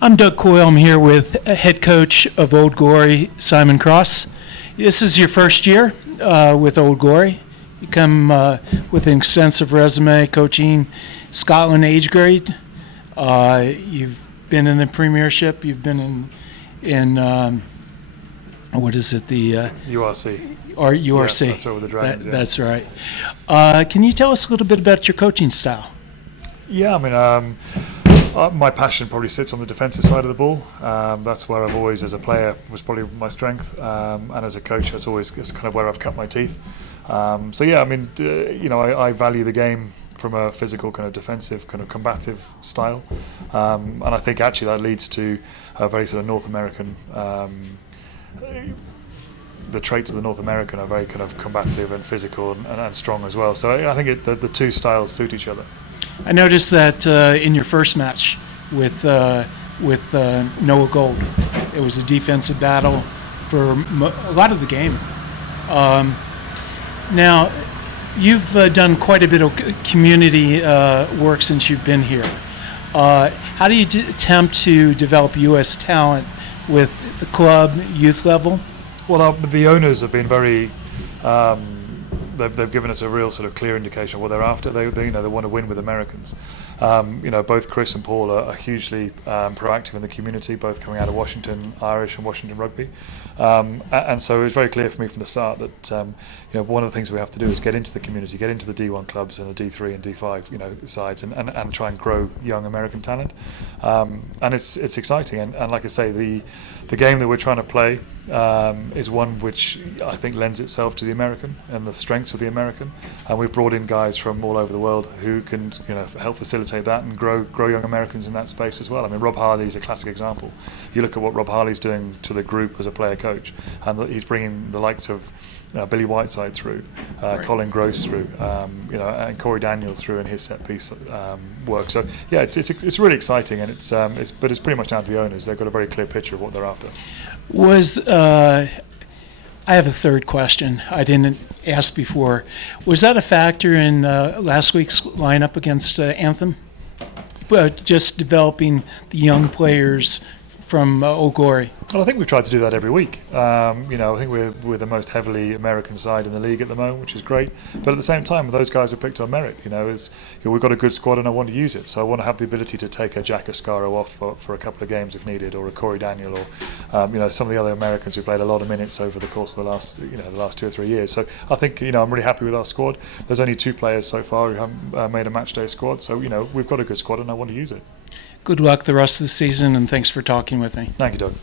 I'm Doug Coyle. I'm here with head coach of Old Glory, Simon Cross. This is your first year with Old Glory. You come with an extensive resume coaching Scotland age grade. You've been in the Premiership. You've been in what is it, the URC. Or URC. Yeah, that's right, with the Dragons. That's right. Can you tell us a little bit about your coaching style? Yeah, I mean, my passion probably sits on the defensive side of the ball. That's where I've always, as a player, was probably my strength, and as a coach, it's kind of where I've cut my teeth. So yeah, I mean, I value the game from a physical, kind of defensive, kind of combative style, and I think actually that leads to a very sort of North American. The traits of the North American are very kind of combative and physical and strong as well. So I think the two styles suit each other. I noticed that in your first match with Noah Gold, it was a defensive battle for a lot of the game. Now, you've done quite a bit of community work since you've been here. How do you attempt to develop U.S. talent with the club, youth level? Well, the owners have been very. They've given us a real sort of clear indication of what they're after. They want to win with Americans. Both Chris and Paul are hugely proactive in the community, both coming out of Washington Irish and Washington Rugby, and so it was very clear for me from the start that one of the things we have to do is get into the community, get into the D1 clubs and the D3 and D5 sides, and try and grow young American talent. And it's exciting, and like I say, the game that we're trying to play is one which I think lends itself to the American and the strengths of the American, and we've brought in guys from all over the world who can help facilitate that and grow young Americans in that space as well. I mean, Rob Harley's a classic example. You look at what Rob Harley's doing to the group as a player coach, and he's bringing the likes of Billy Whiteside through, Right. Colin Gross through, and Corey Daniel through in his set piece work. So yeah, it's really exciting, and it's pretty much down to the owners. They've got a very clear picture of what they're after. I have a third question I didn't ask before. Was that a factor in last week's lineup against Anthem? Just developing the young players from Old Glory. Well, I think we've tried to do that every week. I think we're the most heavily American side in the league at the moment, which is great. But at the same time, those guys are picked on merit. We've got a good squad, and I want to use it. So I want to have the ability to take a Jack Ascaro off for a couple of games if needed, or a Corey Daniel, or some of the other Americans who played a lot of minutes over the course of the last 2 or 3 years. So I think I'm really happy with our squad. There's only 2 players so far who haven't made a match day squad. So we've got a good squad, and I want to use it. Good luck the rest of the season, and thanks for talking with me. Thank you, Doug.